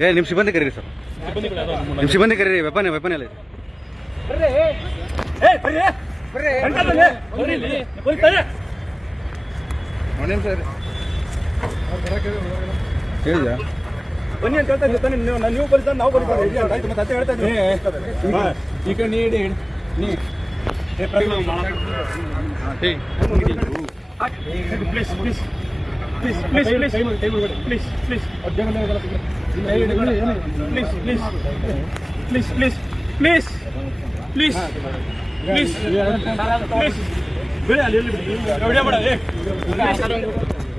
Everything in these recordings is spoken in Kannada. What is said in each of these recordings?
ಏ ನಿಮ್ಮ ಸಿಬ್ಬಂದಿ ಕರೀರಿ ಸರ್. ನಿಮ್ಮ ಸಿಬ್ಬಂದಿ ಕರೀರಿ ವೆಪನ್ ವೆಪನ್ ಎಲ್ಲ ಇದೆ. ಹೇಳಿದ್ಯಾ ಬನ್ನಿ ಅಂತ ಹೇಳ್ತಾ ಇದ್ದೀನಿ ನೀವು ನೀವು ಬರೀತಾರೆ ನಾವು ಬರೀತಾರೆ ಇಲ್ಲಿ ಆಯ್ತು ಮತ್ತೆ ಅದೇ ಹೇಳ್ತಾ ಇದ್ದೀನಿ. ಈಗ ನೀಡಿ ನೀ please please please please please please please please please please please please please please please please please ಬಿಡಿ ಅಲ್ಲಿ ಬಿಡಿ ವಿಡಿಯೋ ಮಾಡ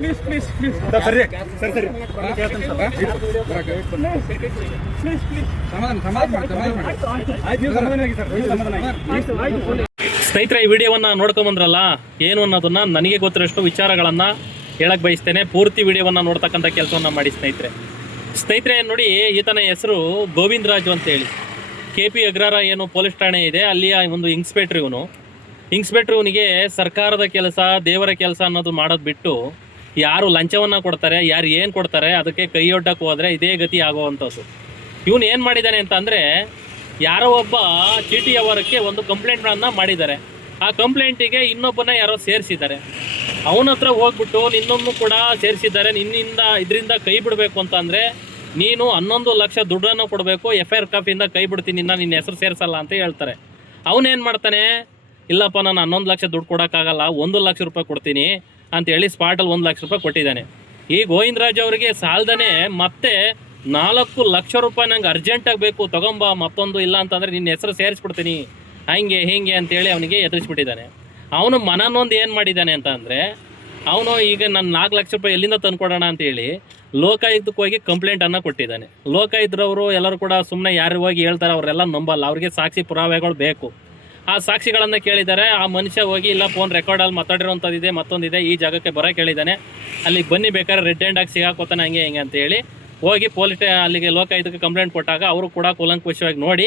ಪ್ಲೀಸ್ ಪ್ಲೀಸ್ ಪ್ಲೀಸ್ ಸರಿ ಸರಿ. ಸರಿ ಪ್ಲೀಸ್ ಪ್ಲೀಸ್ ಸಮಾಧಾನ ಸಮಾಧಾನ ಮಾಡಿ ಸಮಾಧಾನ ಮಾಡಿ ಆಯ್ತು ಸಮಾಧಾನ ಆಗಿ ಸರ್. ಸಮಾಧಾನ ಆಗಿ ಆಯ್ತು ಆಯ್ತು ಸ್ನೇಹಿತರೆ ಈ ವಿಡಿಯೋವನ್ನು ನೋಡ್ಕೊಂಬಂದ್ರಲ್ಲ ಏನು ಅನ್ನೋದನ್ನ ನನಗೆ ಗೊತ್ತಿರೋಷ್ಟು ವಿಚಾರಗಳನ್ನು ಹೇಳಕ್ ಬಯಸ್ತೇನೆ. ಪೂರ್ತಿ ವಿಡಿಯೋವನ್ನು ನೋಡ್ತಕ್ಕಂಥ ಕೆಲಸವನ್ನು ಮಾಡಿ ಸ್ನೇಹಿತರೆ. ಸ್ನೇಹಿತರೆ ನೋಡಿ ಈತನ ಹೆಸರು ಗೋವಿಂದರಾಜು ಅಂತೇಳಿ ಕೆ ಪಿ ಅಗ್ರಾರ ಏನು ಪೊಲೀಸ್ ಠಾಣೆ ಇದೆ ಅಲ್ಲಿಯ ಒಂದು ಇನ್ಸ್ಪೆಕ್ಟ್ರ್ ಇವನು. ಇನ್ಸ್ಪೆಕ್ಟ್ರ್ ಇವನಿಗೆ ಸರ್ಕಾರದ ಕೆಲಸ ದೇವರ ಕೆಲಸ ಅನ್ನೋದು ಮಾಡೋದು ಬಿಟ್ಟು ಯಾರು ಲಂಚವನ್ನು ಕೊಡ್ತಾರೆ, ಯಾರು ಏನು ಕೊಡ್ತಾರೆ, ಅದಕ್ಕೆ ಕೈಯೊಡ್ಡಕ್ಕೆ ಹೋದರೆ ಇದೇ ಗತಿ ಆಗುವಂಥದ್ದು. ಇವನು ಏನು ಮಾಡಿದ್ದಾನೆ ಅಂತ ಅಂದರೆ, ಯಾರೋ ಒಬ್ಬ ಚೀಟಿ ಅವರಕ್ಕೆ ಒಂದು ಕಂಪ್ಲೇಂಟ್ಗಳನ್ನು ಮಾಡಿದ್ದಾರೆ. ಆ ಕಂಪ್ಲೇಂಟಿಗೆ ಇನ್ನೊಬ್ಬನ ಯಾರೋ ಸೇರಿಸಿದ್ದಾರೆ. ಅವನ ಹತ್ರ ಹೋಗ್ಬಿಟ್ಟು ನಿನ್ನೊಂದು ಕೂಡ ಸೇರಿಸಿದ್ದಾರೆ, ನಿನ್ನಿಂದ ಇದರಿಂದ ಕೈ ಬಿಡಬೇಕು ಅಂತ ಅಂದರೆ, ನೀನು ಹನ್ನೊಂದು ಲಕ್ಷ ದುಡ್ಡನ್ನು ಕೊಡಬೇಕು ಎಫ್ ಐ ಆರ್ ಕಾಪಿಯಿಂದ ಕೈ ಬಿಡ್ತೀನಿ, ನಿನ್ನ ನಿನ್ನ ಹೆಸರು ಸೇರಿಸಲ್ಲ ಅಂತ ಹೇಳ್ತಾರೆ. ಅವನೇನು ಮಾಡ್ತಾನೆ, ಇಲ್ಲಪ್ಪ, ನಾನು ಹನ್ನೊಂದು ಲಕ್ಷ ದುಡ್ಡು ಕೊಡೋಕ್ಕಾಗಲ್ಲ, ಒಂದು ಲಕ್ಷ ರೂಪಾಯಿ ಕೊಡ್ತೀನಿ ಅಂತೇಳಿ ಸ್ಪಾಟಲ್ಲಿ ಒಂದು ಲಕ್ಷ ರೂಪಾಯಿ ಕೊಟ್ಟಿದ್ದಾನೆ. ಈ ಗೋವಿಂದರಾಜ್ ಅವರಿಗೆ ಸಾಲ್ದನೆ ಮತ್ತೆ ನಾಲ್ಕು ಲಕ್ಷ ರೂಪಾಯಿ ನಂಗೆ ಅರ್ಜೆಂಟಾಗಿ ಬೇಕು, ತಗೊಂಬ, ಮತ್ತೊಂದು ಇಲ್ಲ ಅಂತಂದರೆ ನಿನ್ನ ಹೆಸರು ಸೇರಿಸ್ಬಿಡ್ತೀನಿ. ಹಂಗೆ, ಹಿಂಗೆ ಅಂತೇಳಿ ಅವನಿಗೆ ಎದುರಿಸ್ಬಿಟ್ಟಿದ್ದಾನೆ. ಅವನು ಮನನೊಂದು ಏನು ಮಾಡಿದ್ದಾನೆ ಅಂತ ಅಂದರೆ, ಅವನು ಈಗ ನನ್ನ ನಾಲ್ಕು ಲಕ್ಷ ರೂಪಾಯಿ ಎಲ್ಲಿಂದ ತಂದ್ಕೊಡೋಣ ಅಂತೇಳಿ ಲೋಕಾಯುಕ್ತಕ್ಕೆ ಹೋಗಿ ಕಂಪ್ಲೇಂಟನ್ನು ಕೊಟ್ಟಿದ್ದಾನೆ. ಲೋಕಾಯುಕ್ತರವರು ಎಲ್ಲರೂ ಕೂಡ ಸುಮ್ಮನೆ ಯಾರು ಹೋಗಿ ಹೇಳ್ತಾರೆ ಅವರೆಲ್ಲ ನಂಬಲ್ಲ. ಅವ್ರಿಗೆ ಸಾಕ್ಷಿ ಪುರಾವೆಗಳು ಬೇಕು. ಆ ಸಾಕ್ಷಿಗಳನ್ನು ಕೇಳಿದ್ದಾರೆ. ಆ ಮನುಷ್ಯ ಹೋಗಿ, ಇಲ್ಲ ಫೋನ್ ರೆಕಾರ್ಡಲ್ಲಿ ಮಾತಾಡಿರೋಂಥದ್ದಿದೆ ಮತ್ತೊಂದಿದೆ, ಈ ಜಾಗಕ್ಕೆ ಬರೋಕೆ ಕೇಳಿದ್ದಾನೆ. ಅಲ್ಲಿಗೆ ಬನ್ನಿ ಬೇಕಾದ್ರೆ ರೆಡ್ ಹ್ಯಾಂಡ್ ಆಗಿ ಸಿಗಾಕೋತಾನೆ ಹಂಗೆ ಹಿಂಗೆ ಅಂತೇಳಿ ಹೋಗಿ ಪೊಲೀಸ್ ಅಲ್ಲಿಗೆ ಲೋಕಾಯುಕ್ತಕ್ಕೆ ಕಂಪ್ಲೇಂಟ್ ಕೊಟ್ಟಾಗ ಅವರು ಕೂಡ ಕೂಲಂಕುಷವಾಗಿ ನೋಡಿ,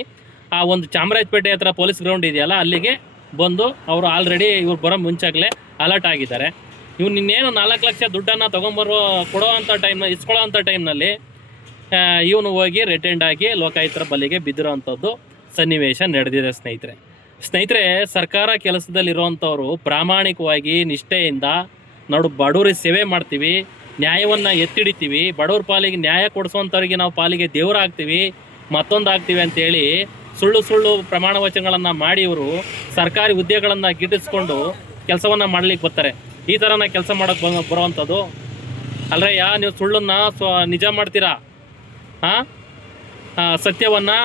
ಆ ಒಂದು ಚಾಮರಾಜಪೇಟೆ ಹತ್ರ ಪೊಲೀಸ್ ಗ್ರೌಂಡ್ ಇದೆಯಲ್ಲ, ಅಲ್ಲಿಗೆ ಬಂದು ಅವರು ಆಲ್ರೆಡಿ ಇವ್ರು ಬರೋ ಮುಂಚಾಗಲೇ ಅಲರ್ಟ್ ಆಗಿದ್ದಾರೆ. ಇವ್ರು ನಿನ್ನೇನು ನಾಲ್ಕು ಲಕ್ಷ ದುಡ್ಡನ್ನು ತೊಗೊಂಬರೋ, ಕೊಡೋ ಅಂಥ ಟೈಮ್ನ ಇಸ್ಕೊಳ್ಳೋ ಅಂಥ ಟೈಮ್ನಲ್ಲಿ ಇವನು ಹೋಗಿ ರಿಟೆಂಡ್ ಆಗಿ ಲೋಕಾಯುಕ್ತರ ಬಲಿಗೆ ಬಿದ್ದಿರೋವಂಥದ್ದು ಸನ್ನಿವೇಶ ನಡೆದಿದೆ ಸ್ನೇಹಿತರೆ. ಸ್ನೇಹಿತರೆ, ಸರ್ಕಾರ ಕೆಲಸದಲ್ಲಿರುವಂಥವ್ರು ಪ್ರಾಮಾಣಿಕವಾಗಿ ನಿಷ್ಠೆಯಿಂದ ನೋಡು ಬಡವರಿಗೆ ಸೇವೆ ಮಾಡ್ತೀವಿ, ನ್ಯಾಯವನ್ನು ಎತ್ತಿಡಿತೀವಿ, ಬಡವ್ರ ಪಾಲಿಗೆ ನ್ಯಾಯ ಕೊಡಿಸುವಂಥವ್ರಿಗೆ ನಾವು ಪಾಲಿಗೆ ದೇವರಾಗ್ತೀವಿ ಮತ್ತೊಂದು ಆಗ್ತೀವಿ ಅಂತೇಳಿ ಸುಳ್ಳು ಸುಳ್ಳು ಪ್ರಮಾಣ ವಚನಗಳನ್ನು ಮಾಡಿ ಇವರು ಸರ್ಕಾರಿ ಹುದ್ದೆಗಳನ್ನು ಗಿಟ್ಟಿಸ್ಕೊಂಡು ಕೆಲಸವನ್ನು ಮಾಡ್ಲಿಕ್ಕೆ ಬರ್ತಾರೆ. ಈ ಥರನ ಕೆಲಸ ಮಾಡೋಕ್ಕೆ ಬ, ಬರುವಂಥದ್ದು. ಅಲ್ರಯ್ಯ ನೀವು ಸುಳ್ಳನ್ನು ಸ್ವ, ನಿಜ ಮಾಡ್ತೀರಾ? ಹಾಂ ಸತ್ಯವನ್ನು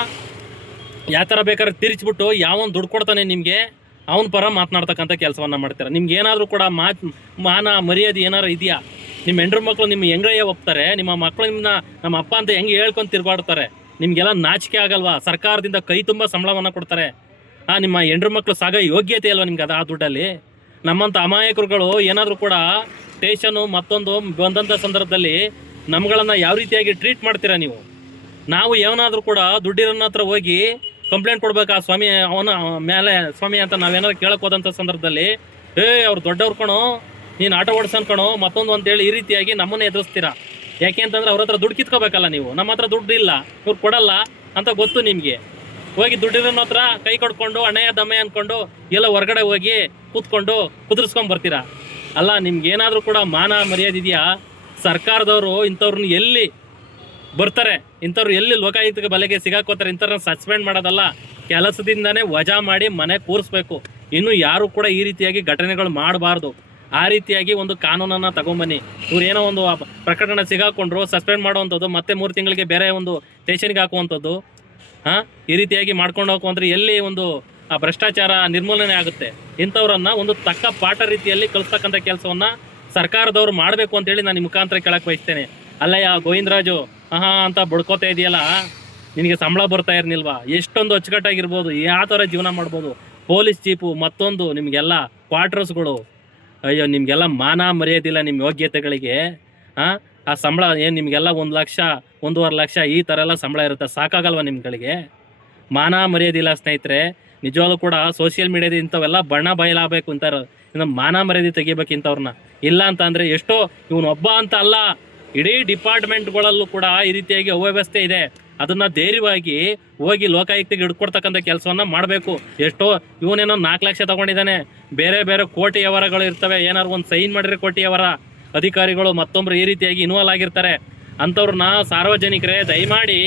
ಯಾವ ಥರ ಬೇಕಾದ್ರೆ ತಿರ್ಚ್ಬಿಟ್ಟು ಯಾವನ್ ದುಡ್ಡು ಕೊಡ್ತಾನೆ ನಿಮಗೆ, ಅವನ ಪರ ಮಾತನಾಡ್ತಕ್ಕಂಥ ಕೆಲಸವನ್ನು ಮಾಡ್ತಾರೆ? ನಿಮ್ಗೆ ಏನಾದರೂ ಕೂಡ ಮಾತ್ ಮಾನ ಮರ್ಯಾದೆ ಏನಾರು ಇದೆಯಾ? ನಿಮ್ಮ ಹೆಂಡ್ರ ಮಕ್ಕಳು ನಿಮ್ಮ ಹೆಂಗಯ್ಯ ಒಪ್ತಾರೆ, ನಿಮ್ಮ ಮಕ್ಕಳು ನಿಮ್ಮನ್ನ ನಮ್ಮ ಅಪ್ಪ ಅಂತ ಹೆಂಗೆ ಹೇಳ್ಕೊಂಡು ತಿರ್ಗಾಡ್ತಾರೆ? ನಿಮಗೆಲ್ಲ ನಾಚಿಕೆ ಆಗಲ್ವಾ? ಸರ್ಕಾರದಿಂದ ಕೈ ತುಂಬ ಸಂಬಳವನ್ನು ಕೊಡ್ತಾರೆ. ಆ, ನಿಮ್ಮ ಹೆಂಡ್ರ ಮಕ್ಕಳು ಸಾಗ ಯೋಗ್ಯತೆ ಅಲ್ವಾ ನಿಮ್ಗೆ ಅದು ಆ ದುಡ್ಡಲ್ಲಿ? ನಮ್ಮಂಥ ಅಮಾಯಕರುಗಳು ಏನಾದರೂ ಕೂಡ ಸ್ಟೇಷನು ಮತ್ತೊಂದು ಬಂದಂಥ ಸಂದರ್ಭದಲ್ಲಿ ನಮ್ಗಳನ್ನು ಯಾವ ರೀತಿಯಾಗಿ ಟ್ರೀಟ್ ಮಾಡ್ತೀರಾ ನೀವು? ನಾವು ಏನಾದರೂ ಕೂಡ ದುಡ್ಡಿರನ್ನ ಹತ್ರ ಹೋಗಿ ಕಂಪ್ಲೇಂಟ್ ಕೊಡ್ಬೇಕು ಆ ಸ್ವಾಮಿ, ಅವನ ಮೇಲೆ ಸ್ವಾಮಿ ಅಂತ ನಾವೇನಾದ್ರು ಕೇಳಕ್ ಹೋದಂಥ ಸಂದರ್ಭದಲ್ಲಿ, ಏ, ಅವ್ರು ದೊಡ್ಡವ್ರು ಕಣೋ, ನೀನು ಆಟೋ ಓಡಿಸನ್ ಕಣೋ, ಮತ್ತೊಂದು ಅಂತೇಳಿ ಈ ರೀತಿಯಾಗಿ ನಮ್ಮನ್ನೇ ಎದುರಿಸ್ತೀರಾ? ಯಾಕೆ ಅಂತಂದ್ರೆ ಅವ್ರ ಹತ್ರ ದುಡ್ಡು ಕಿತ್ಕೋಬೇಕಲ್ಲ ನೀವು. ನಮ್ಮ ಹತ್ರ ದುಡ್ಡು ಇಲ್ಲ. ಇವ್ರು ಕೊಡಲ್ಲ ಅಂತ ಗೊತ್ತು ನಿಮಗೆ. ಹೋಗಿ ದುಡ್ಡಿರೋನ ಹತ್ರ ಕೈ ಕೊಡ್ಕೊಂಡು ಅಣ್ಣಯ್ಯ ದಮ್ಮಯ್ಯ ಅಂದ್ಕೊಂಡು ಎಲ್ಲ ಹೊರಗಡೆ ಹೋಗಿ ಕೂತ್ಕೊಂಡು ಕುದುರ್ಸ್ಕೊಂಡ್ ಬರ್ತೀರಾ? ಅಲ್ಲ ನಿಮ್ಗೆ ಏನಾದರೂ ಕೂಡ ಮಾನ ಮರ್ಯಾದಿದೆಯಾ ಸರ್ಕಾರದವರು ಇಂಥವ್ರನ್ನ ಎಲ್ಲಿ ಬರ್ತಾರೆ. ಇಂಥವ್ರು ಎಲ್ಲಿ ಲೋಕಾಯುಕ್ತ ಬಲೆಗೆ ಸಿಗಾಕೋತಾರೆ, ಇಂಥವ್ರನ್ನ ಸಸ್ಪೆಂಡ್ ಮಾಡೋದಲ್ಲ. ಕೆಲಸದಿಂದನೇ ವಜಾ ಮಾಡಿ ಮನೆ ಕೂರಿಸ್ಬೇಕು. ಇನ್ನು ಯಾರು ಕೂಡ ಈ ರೀತಿಯಾಗಿ ಘಟನೆಗಳು ಮಾಡಬಾರ್ದು. ಆ ರೀತಿಯಾಗಿ ಒಂದು ಕಾನೂನನ್ನು ತಗೊಂಬನ್ನಿ. ಇವ್ರು ಏನೋ ಒಂದು ಪ್ರಕಟಣೆ ಸಿಗಾಕೊಂಡ್ರು ಸಸ್ಪೆಂಡ್ ಮಾಡುವಂಥದ್ದು, ಮತ್ತೆ ಮೂರು ತಿಂಗಳಿಗೆ ಬೇರೆ ಒಂದು ಸ್ಟೇಷನ್ಗೆ ಹಾಕುವಂಥದ್ದು, ಹಾಂ? ಈ ರೀತಿಯಾಗಿ ಮಾಡ್ಕೊಂಡು ಹೋಗು ಅಂದರೆ ಎಲ್ಲಿ ಒಂದು, ಆ ಭ್ರಷ್ಟಾಚಾರ ನಿರ್ಮೂಲನೆ ಆಗುತ್ತೆ. ಇಂಥವ್ರನ್ನ ಒಂದು ತಕ್ಕ ಪಾಠ ರೀತಿಯಲ್ಲಿ ಕಲಿಸ್ತಕ್ಕಂಥ ಕೆಲಸವನ್ನು ಸರ್ಕಾರದವರು ಮಾಡಬೇಕು ಅಂತೇಳಿ ನಾನು ಈ ಮುಖಾಂತರ ಕೇಳಕ್ಕೆ ಬಯಸ್ತೇನೆ. ಅಲ್ಲಯ್ಯ, ಗೋವಿಂದರಾಜು ಹಾ ಅಂತ ಬಡ್ಕೋತಾ ಇದೆಯಲ್ಲ, ನಿನಗೆ ಸಂಬಳ ಬರ್ತಾ ಇರ್ನಿಲ್ವಾ? ಎಷ್ಟೊಂದು ಅಚ್ಚುಕಟ್ಟಾಗಿರ್ಬೋದು, ಯಾವ ಥರ ಜೀವನ ಮಾಡ್ಬೋದು? ಪೊಲೀಸ್ ಚೀಪು, ಮತ್ತೊಂದು ನಿಮಗೆಲ್ಲ ಕ್ವಾರ್ಟರ್ಸ್ಗಳು. ಅಯ್ಯೋ, ನಿಮಗೆಲ್ಲ ಮಾನ ಮರ್ಯಾದಿಲ್ಲ ನಿಮ್ಮ ಯೋಗ್ಯತೆಗಳಿಗೆ ಹಾಂ ಆ ಸಂಬಳ ಏನು ನಿಮಗೆಲ್ಲ ಒಂದು ಲಕ್ಷ, ಒಂದೂವರೆ ಲಕ್ಷ ಈ ಥರ ಎಲ್ಲ ಸಂಬಳ ಇರುತ್ತೆ, ಸಾಕಾಗಲ್ವಾ ನಿಮ್ಗಳಿಗೆ? ಮಾನ ಮರ್ಯಾದಿಲ್ಲ ಸ್ನೇಹಿತರೆ, ನಿಜವಾಗ್ಲೂ ಕೂಡ ಸೋಷಿಯಲ್ ಮೀಡಿಯಾದ ಇಂಥವೆಲ್ಲ ಬಣ್ಣ ಬಯಲಾಗಬೇಕು ಅಂತಾರೆ. ಇನ್ನು ಮಾನ ಮರ್ಯಾದೆ ತೆಗಿಬೇಕು ಇಂಥವ್ರನ್ನ ಇಲ್ಲ ಅಂತ ಅಂದರೆ ಎಷ್ಟೋ, ಇವನೊಬ್ಬ ಅಂತ ಅಲ್ಲ ಇಡೀ ಡಿಪಾರ್ಟ್ಮೆಂಟ್ಗಳಲ್ಲೂ ಕೂಡ ಈ ರೀತಿಯಾಗಿ ಅವ್ಯವಸ್ಥೆ ಇದೆ. ಅದನ್ನ ಧೈರ್ಯವಾಗಿ ಹೋಗಿ ಲೋಕಾಯುಕ್ತಿಗೆ ಹಿಡ್ಕೊಡ್ತಕ್ಕಂಥ ಕೆಲಸವನ್ನ ಮಾಡಬೇಕು. ಎಷ್ಟೋ ಇವನೇನೋ ನಾಲ್ಕು ಲಕ್ಷ ತಗೊಂಡಿದ್ದಾನೆ. ಬೇರೆ ಬೇರೆ ಕೋಟಿ ವ್ಯವಹಾರಗಳು ಇರ್ತವೆ. ಏನಾದ್ರು ಒಂದು ಸೈನ್ ಮಾಡಿದ್ರೆ ಕೋಟಿ ವ್ಯವಹಾರ ಅಧಿಕಾರಿಗಳು ಮತ್ತೊಬ್ಬರು ಈ ರೀತಿಯಾಗಿ ಇನ್ವಾಲ್ವ್ ಆಗಿರ್ತಾರೆ. ಅಂಥವ್ರನ್ನ ಸಾರ್ವಜನಿಕರೇ, ದಯಮಾಡಿ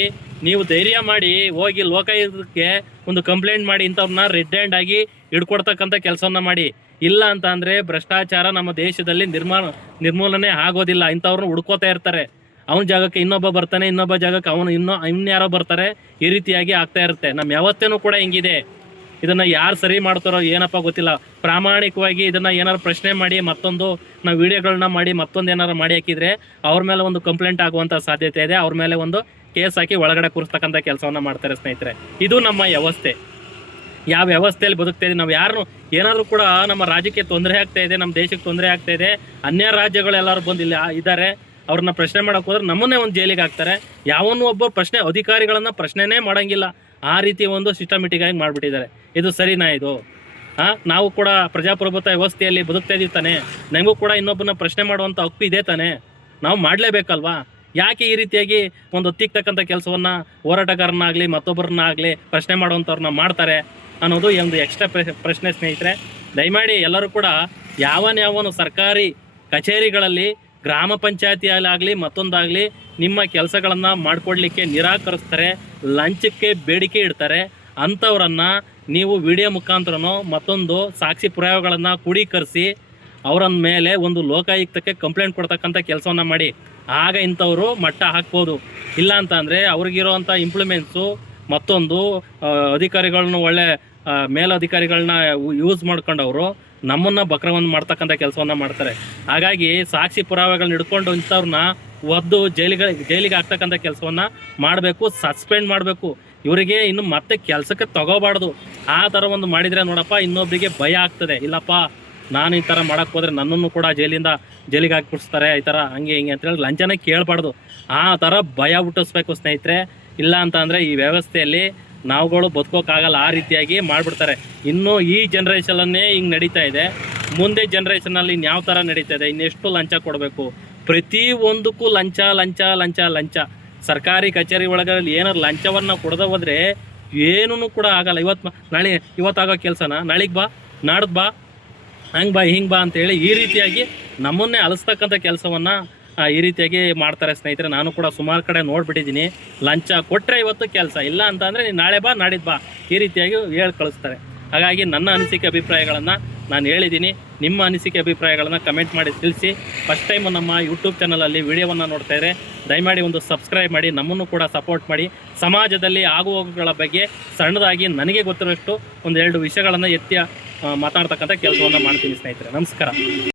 ನೀವು ಧೈರ್ಯ ಮಾಡಿ ಹೋಗಿ ಲೋಕಾಯುಕ್ತಕ್ಕೆ ಒಂದು ಕಂಪ್ಲೇಂಟ್ ಮಾಡಿ ಇಂಥವ್ರನ್ನ ರೆಡ್ ಹ್ಯಾಂಡ್ ಆಗಿ ಹಿಡ್ಕೊಡ್ತಕ್ಕಂಥ ಕೆಲಸವನ್ನ ಮಾಡಿ. ಇಲ್ಲ ಅಂತ ಅಂದ್ರೆ ಭ್ರಷ್ಟಾಚಾರ ನಮ್ಮ ದೇಶದಲ್ಲಿ ನಿರ್ಮಾ ನಿರ್ಮೂಲನೆ ಆಗೋದಿಲ್ಲ. ಇಂಥವ್ರನ್ನ ಹುಡ್ಕೋತಾ ಇರ್ತಾರೆ. ಅವನ ಜಾಗಕ್ಕೆ ಇನ್ನೊಬ್ಬ ಬರ್ತಾನೆ, ಇನ್ನೊಬ್ಬ ಜಾಗಕ್ಕೆ ಅವನು ಇನ್ನೂ ಇನ್ಯಾರೋ ಬರ್ತಾರೆ. ಈ ರೀತಿಯಾಗಿ ಆಗ್ತಾ ಇರುತ್ತೆ. ನಮ್ಮ ವ್ಯವಸ್ಥೆನೂ ಕೂಡ ಹಿಂಗಿದೆ. ಇದನ್ನ ಯಾರು ಸರಿ ಮಾಡ್ತಾರೋ ಏನಪ್ಪ ಗೊತ್ತಿಲ್ಲ. ಪ್ರಾಮಾಣಿಕವಾಗಿ ಇದನ್ನ ಏನಾರು ಪ್ರಶ್ನೆ ಮಾಡಿ, ಮತ್ತೊಂದು ನಾವು ವಿಡಿಯೋಗಳನ್ನ ಮಾಡಿ, ಮತ್ತೊಂದು ಏನಾರು ಮಾಡಿ ಹಾಕಿದ್ರೆ ಅವ್ರ ಮೇಲೆ ಒಂದು ಕಂಪ್ಲೇಂಟ್ ಆಗುವಂಥ ಸಾಧ್ಯತೆ ಇದೆ. ಅವ್ರ ಮೇಲೆ ಒಂದು ಕೇಸ್ ಹಾಕಿ ಒಳಗಡೆ ಕೂರಿಸ್ತಕ್ಕಂಥ ಕೆಲಸವನ್ನ ಮಾಡ್ತಾರೆ ಸ್ನೇಹಿತರೆ. ಇದು ನಮ್ಮ ವ್ಯವಸ್ಥೆ. ಯಾವ ವ್ಯವಸ್ಥೆಯಲ್ಲಿ ಬದುಕ್ತಾ ಇದೆ, ನಾವು ಯಾರು ಏನಾದರೂ ಕೂಡ ನಮ್ಮ ರಾಜ್ಯಕ್ಕೆ ತೊಂದರೆ ಆಗ್ತಾ ಇದೆ, ನಮ್ಮ ದೇಶಕ್ಕೆ ತೊಂದರೆ ಆಗ್ತಾ ಇದೆ, ಅನ್ಯ ರಾಜ್ಯಗಳೆಲ್ಲರೂ ಬಂದು ಇಲ್ಲಿ ಇದ್ದಾರೆ, ಅವ್ರನ್ನ ಪ್ರಶ್ನೆ ಮಾಡಕ್ ಹೋದ್ರೆ ನಮ್ಮನ್ನೇ ಒಂದು ಜೈಲಿಗೆ ಹಾಕ್ತಾರೆ. ಯಾವನ್ನೂ ಒಬ್ಬ ಪ್ರಶ್ನೆ, ಅಧಿಕಾರಿಗಳನ್ನು ಪ್ರಶ್ನೆನೇ ಮಾಡಂಗಿಲ್ಲ. ಆ ರೀತಿ ಒಂದು ಸಿಸ್ಟಮೆಟಿಕ್ ಆಗಿ ಮಾಡಿಬಿಟ್ಟಿದ್ದಾರೆ. ಇದು ಸರಿನಾ ಇದು? ಆ, ನಾವು ಕೂಡ ಪ್ರಜಾಪ್ರಭುತ್ವ ವ್ಯವಸ್ಥೆಯಲ್ಲಿ ಬದುಕ್ತಾ ಇದೀವಿ ತಾನೆ. ನಮಗೂ ಕೂಡ ಇನ್ನೊಬ್ಬನ ಪ್ರಶ್ನೆ ಮಾಡುವಂಥ ಹಕ್ಕು ಇದೆ ತಾನೆ. ನಾವು ಮಾಡಲೇಬೇಕಲ್ವಾ? ಯಾಕೆ ಈ ರೀತಿಯಾಗಿ ಒಂದು ಹೊತ್ತಿಕ್ತಕ್ಕಂಥ ಕೆಲಸವನ್ನ ಹೋರಾಟಗಾರನಾಗಲಿ ಮತ್ತೊಬ್ಬರನ್ನಾಗಲಿ ಪ್ರಶ್ನೆ ಮಾಡುವಂಥವ್ರನ್ನ ಮಾಡ್ತಾರೆ? ಅನ್ನೋದು ಒಂದು ಎಕ್ಸ್ಟ್ರಾ ಪ್ರಶ್ನೆ ಸ್ನೇಹಿತರೆ. ದಯಮಾಡಿ ಎಲ್ಲರೂ ಕೂಡ ಯಾವನ ಯಾವನು ಸರ್ಕಾರಿ ಕಚೇರಿಗಳಲ್ಲಿ, ಗ್ರಾಮ ಪಂಚಾಯತಿಯಲ್ಲಾಗಲಿ, ಮತ್ತೊಂದಾಗಲಿ ನಿಮ್ಮ ಕೆಲಸಗಳನ್ನು ಮಾಡಿಕೊಡ್ಲಿಕ್ಕೆ ನಿರಾಕರಿಸ್ತಾರೆ, ಲಂಚಕ್ಕೆ ಬೇಡಿಕೆ ಇಡ್ತಾರೆ. ಅಂಥವ್ರನ್ನು ನೀವು ವಿಡಿಯೋ ಮುಖಾಂತರನೋ ಮತ್ತೊಂದು ಸಾಕ್ಷಿ ಪುರಾವೆಗಳನ್ನು ಕ್ರೋಢೀಕರಿಸಿ ಅವರ ಮೇಲೆ ಒಂದು ಲೋಕಾಯುಕ್ತಕ್ಕೆ ಕಂಪ್ಲೇಂಟ್ ಕೊಡ್ತಕ್ಕಂಥ ಕೆಲಸವನ್ನ ಮಾಡಿ. ಆಗ ಇಂಥವರು ಮಟ್ಟ ಹಾಕ್ಬೋದು. ಇಲ್ಲ ಅಂತ ಅಂದರೆ ಅವ್ರಿಗಿರೋವಂಥ ಇಂಪ್ಲಿಮೆಂಟ್ಸು ಮತ್ತೊಂದು ಅಧಿಕಾರಿಗಳನ್ನ ಒಳ್ಳೆ ಮೇಲಧಿಕಾರಿಗಳನ್ನ ಯೂಸ್ ಮಾಡ್ಕೊಂಡವರು ನಮ್ಮನ್ನ ಬಕ್ರವನ್ನು ಮಾಡ್ತಕ್ಕಂಥ ಕೆಲಸವನ್ನ ಮಾಡ್ತಾರೆ. ಹಾಗಾಗಿ ಸಾಕ್ಷಿ ಪುರಾವೆಗಳನ್ನ ಹಿಡ್ಕೊಂಡು ಇಂಥವ್ರನ್ನ ಒದ್ದು ಜೈಲಿಗೆ ಜೈಲಿಗೆ ಹಾಕ್ತಕ್ಕಂಥ ಕೆಲಸವನ್ನ ಮಾಡಬೇಕು ಸಸ್ಪೆಂಡ್ ಮಾಡಬೇಕು. ಇವರಿಗೆ ಇನ್ನು ಮತ್ತೆ ಕೆಲಸಕ್ಕೆ ತಗೋಬಾರ್ದು. ಆ ಥರ ಒಂದು ಮಾಡಿದರೆ ನೋಡಪ್ಪ ಇನ್ನೊಬ್ಬರಿಗೆ ಭಯ ಆಗ್ತದೆ. ಇಲ್ಲಪ್ಪ, ನಾನು ಈ ಥರ ಮಾಡಕ್ಕೆ ಹೋದರೆ ನನ್ನನ್ನು ಕೂಡ ಜೈಲಿಂದ ಜೈಲಿಗೆ ಹಾಕಿಬಿಡ್ಸ್ತಾರೆ, ಈ ಥರ ಹಂಗೆ ಹಿಂಗೆ ಅಂತೇಳಿ ಲಂಚನೇ ಕೇಳಬಾರ್ದು. ಆ ಥರ ಭಯ ಹುಟ್ಟಿಸ್ಬೇಕು ಸ್ನೇಹಿತರೆ. ಇಲ್ಲ ಅಂತ ಅಂದರೆ ಈ ವ್ಯವಸ್ಥೆಯಲ್ಲಿ ನಾವುಗಳು ಬದುಕೋಕ್ಕಾಗಲ್ಲ, ಆ ರೀತಿಯಾಗಿ ಮಾಡಿಬಿಡ್ತಾರೆ. ಇನ್ನು ಈ ಜನ್ರೇಷನಲ್ಲೇ ಹಿಂಗೆ ನಡೀತಾ ಇದೆ. ಮುಂದೆ ಜನ್ರೇಷನಲ್ಲಿ ಇನ್ಯಾವ ಥರ ನಡೀತಾ ಇದೆ? ಇನ್ನೆಷ್ಟು ಲಂಚ ಕೊಡಬೇಕು? ಪ್ರತಿ ಒಂದಕ್ಕೂ ಲಂಚ ಲಂಚ ಲಂಚ ಲಂಚ. ಸರ್ಕಾರಿ ಕಚೇರಿ ಒಳಗಲ್ಲಿ ಏನಾರು ಲಂಚವನ್ನು ಕೊಡದ ಹೋದರೆ ಏನೂ ಕೂಡ ಆಗಲ್ಲ. ಇವತ್ತು ನಾಳೆ ಇವತ್ತಾಗೋ ಕೆಲಸನ? ನಾಳೆಗೆ ಬಾ, ನಾಡ್ದು ಬಾ, ಹಂಗೆ ಬಾ, ಹಿಂಗೆ ಬಾ ಅಂತೇಳಿ ಈ ರೀತಿಯಾಗಿ ನಮ್ಮನ್ನೇ ಅಲಸ್ತಕ್ಕಂಥ ಕೆಲಸವನ್ನು ಈ ರೀತಿಯಾಗಿ ಮಾಡ್ತಾರೆ ಸ್ನೇಹಿತರೆ. ನಾನು ಕೂಡ ಸುಮಾರು ಕಡೆ ನೋಡ್ಬಿಟ್ಟಿದ್ದೀನಿ. ಲಂಚ ಕೊಟ್ಟರೆ ಇವತ್ತು ಕೆಲಸ. ಇಲ್ಲ ಅಂತ ಅಂದರೆ ನೀನು ನಾಳೆ ಬಾ ನಾಡಿದ್ದು ಬಾ. ಈ ರೀತಿಯಾಗಿ ಹೇಳಿ ಕಳಿಸ್ತಾರೆ. ಹಾಗಾಗಿ ನನ್ನ ಅನಿಸಿಕೆ ಅಭಿಪ್ರಾಯಗಳನ್ನು ನಾನು ಹೇಳಿದ್ದೀನಿ. ನಿಮ್ಮ ಅನಿಸಿಕೆ ಅಭಿಪ್ರಾಯಗಳನ್ನು ಕಮೆಂಟ್ ಮಾಡಿ ತಿಳಿಸಿ. ಫಸ್ಟ್ ಟೈಮ್ ನಮ್ಮ ಯೂಟ್ಯೂಬ್ ಚಾನಲಲ್ಲಿ ವಿಡಿಯೋವನ್ನು ನೋಡ್ತಾ ಇದ್ದರೆ ದಯಮಾಡಿ ಒಂದು ಸಬ್ಸ್ಕ್ರೈಬ್ ಮಾಡಿ, ನಮ್ಮನ್ನು ಕೂಡ ಸಪೋರ್ಟ್ ಮಾಡಿ. ಸಮಾಜದಲ್ಲಿ ಆಗುಹೋಗುಗಳ ಬಗ್ಗೆ ಸಣ್ಣದಾಗಿ ನನಗೆ ಗೊತ್ತಿರೋಷ್ಟು ಒಂದೆರಡು ವಿಷಯಗಳನ್ನು ಎತ್ತಿ ಮಾತಾಡ್ತಕ್ಕಂಥ ಕೆಲಸವನ್ನು ಮಾಡ್ತೀನಿ ಸ್ನೇಹಿತರೆ. ನಮಸ್ಕಾರ.